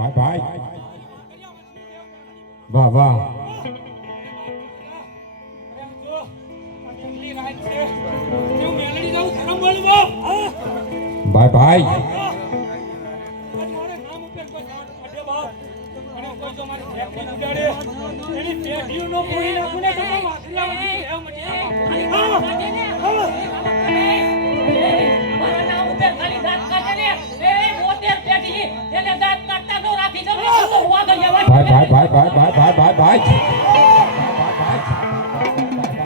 ભાઈ ભાઈ વાહ વાહ ભાઈ ભાઈ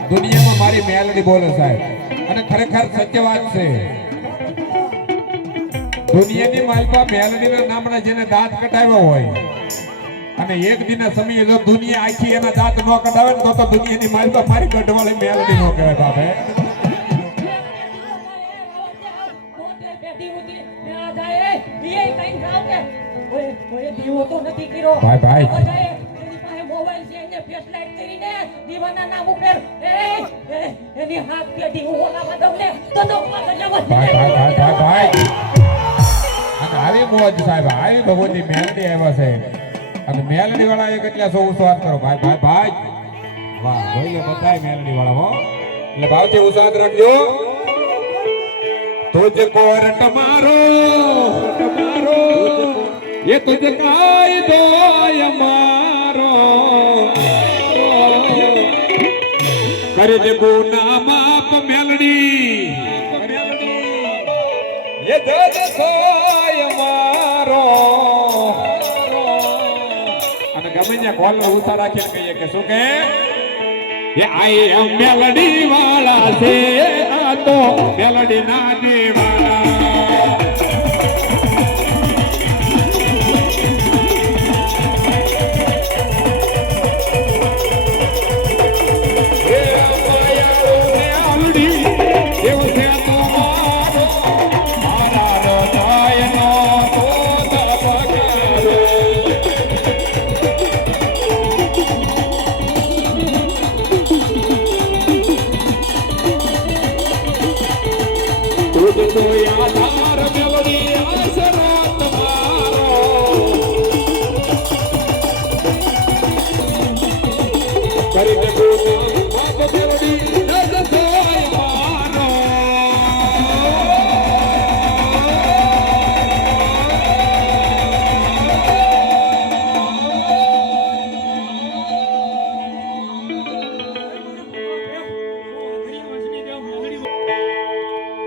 દુનિયામાં મારી મેલડી બોલે સાહેબ અને ખરેખર સત્ય વાત છે દુનિયાની માલપા મેલડીના નામના જેને દાંત કટાવ્યા હોય અને એક દિના સમયે જો દુનિયા આખી એના દાંત ન કટાવે ને તો દુનિયાની માલપા મારી ગઢવાળી મેલડી નો કહેવાય બાપે ભાઈ ભાઈ મોબાઈલ છે એને ફેસ લાઈટ કરીને દીવાના નામ ઉપર એની હાથ પેટી ઓલાવા દઉને તો ભાઈ અને આવી મોજ સાહેબ આવી ભગવતી મેલડી આવ્યા છે અને મેલડી વાળા એક એટલા સૌ સ્વાદ કરો ભાઈ ભાઈ ભાઈ વાહ ભાઈ બધાય મેલડી વાળા હો એટલે ભાવથી ઉસાદ રાખજો तुझको रट मारो ये तुझे कायदो मारो कर दे बुना माप मेलडी ये जज सोय मारो અને ગમે ત્યાં કોલ નો ઉતાર રાખીને કહીએ કે શું કે ये आई हम मेलडी वाला से आ तो मेलडी ना दीवाना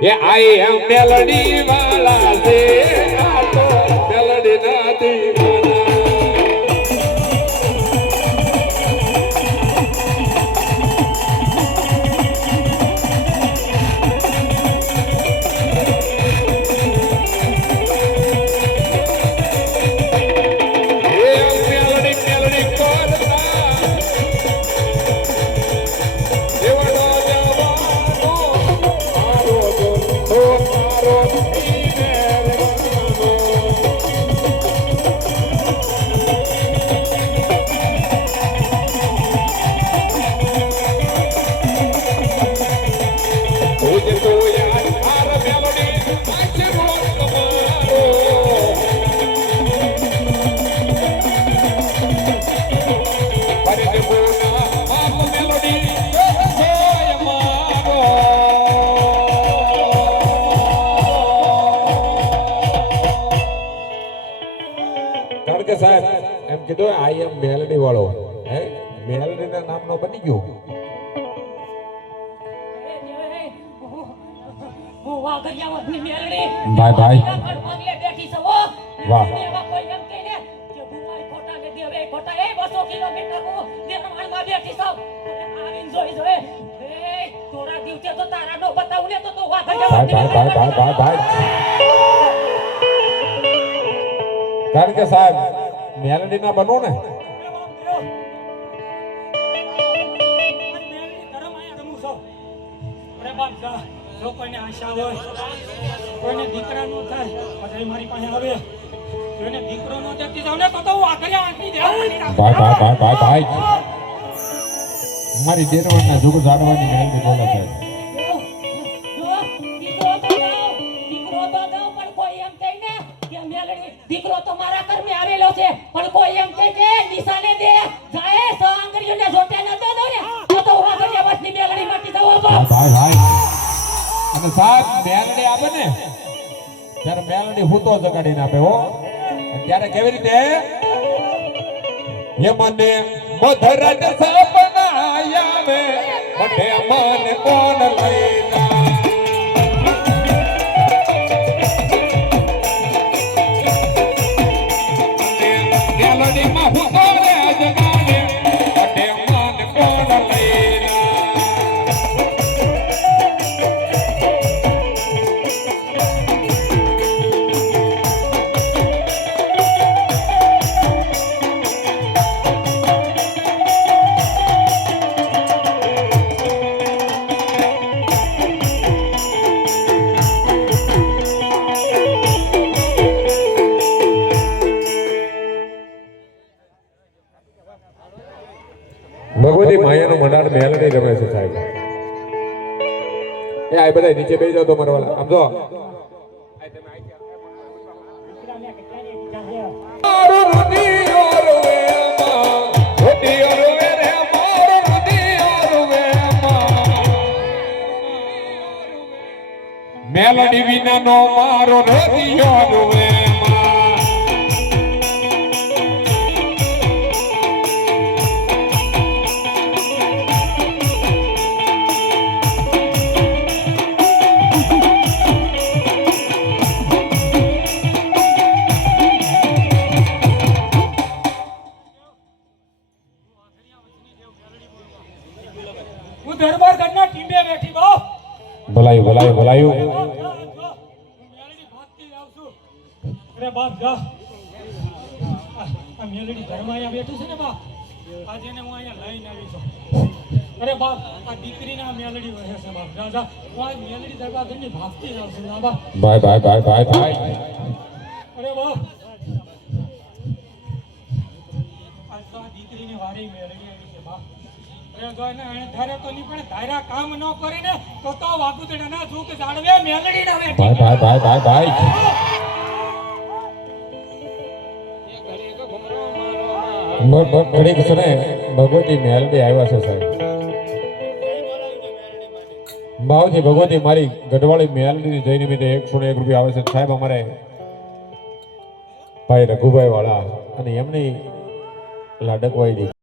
ये आई हम मेलडी वाला से आ तो मेलडी ना दीवाना સાહેબ એમ કીધું આઈ એમ મેલડી વાળો હે મેલડી ના નામ નો બની ગયો ભાઈ ભાઈ વાહ ભાઈ કારણ કે સાહેબ મેલડી ના બનો ને કોઈને આશા હોય કોઈને દીકરા નો થાય પછી મારી પાસે આવે કોઈને દીકરો નો જતી જાવ ને તો હું આગળ આંટી દે ભાઈ મારી દેરવાના જુગ જાડવાની મેલડી બોલે છે દીકરો તો મારા ઘરમાં આવેલો છે પણ કોઈ એમ કહે કે નિશાને દે જાય સાંગરીઓને જોટે ન દો ને તો વાગડિયા વાસની મેલડી માટી દો ભાઈ ભાઈ અને સાહેબ મેલડી આવે ને ત્યારે મેલડી હૂતો જગાડીને આપે હો અને ત્યારે કેવી રીતે ये मने मधुरट सपना आवे मठे मन कोन लैला मेलडी में हूँ तो रे जगाने मठे मन कोन लैला ભગવતી માયાનું મંડાણ મેલડી રમે છે સાહેબ એ આ બધા નીચે બેસી જાવ તો મારા વાલા આમ જો મારો રુદિયો રોવે માં રુદિયો રોવે રે મારો રુદિયો રોવે માં મેલડી વિનાનો મારો રુદિયો રોવે હું દરબાર ગઢના ટીંબે બેઠી બાપ ભલાયું ભલાયું ભલાયું મેલડી ભાગતી જાઉં છું અરે બાપ જા આ મેલડી ઘરમાં અહીંયા બેઠી છે ને બાપ આજે એને હું અહીંયા લઈને આવી છું અરે બાપ આ દીકરીના મેલડી વહે છે બાપ જા જા હું આ મેલડી દરબાર ગઢની ભાગતી જાઉં છું ના બાપ ભાઈ ભાઈ ભાઈ ભાઈ ભાઈ અરે બાપ આ તો આ દીકરીની વારી મેલડી આવી છે બાપ અરે જોઈને એને ધારે તો નહીં પણ ધારા કામ ન કરીને તો વાગુતડા ના ઝૂક જાળવે મેલડી ના વેઠી ભાઈ ભાઈ ભાઈ ભાઈ ભાઈ ઘડીક છે ને ભગવતી મેલડી આવ્યા છે સાહેબ ભાવજી ભગવતી મારી ગઢવાળી મેલડીની જય નિમિત્તે 101 રૂપિયા આવે છે સાહેબ અમારે ભાઈ રઘુભાઈ વાળા અને એમની લાડકવાઈ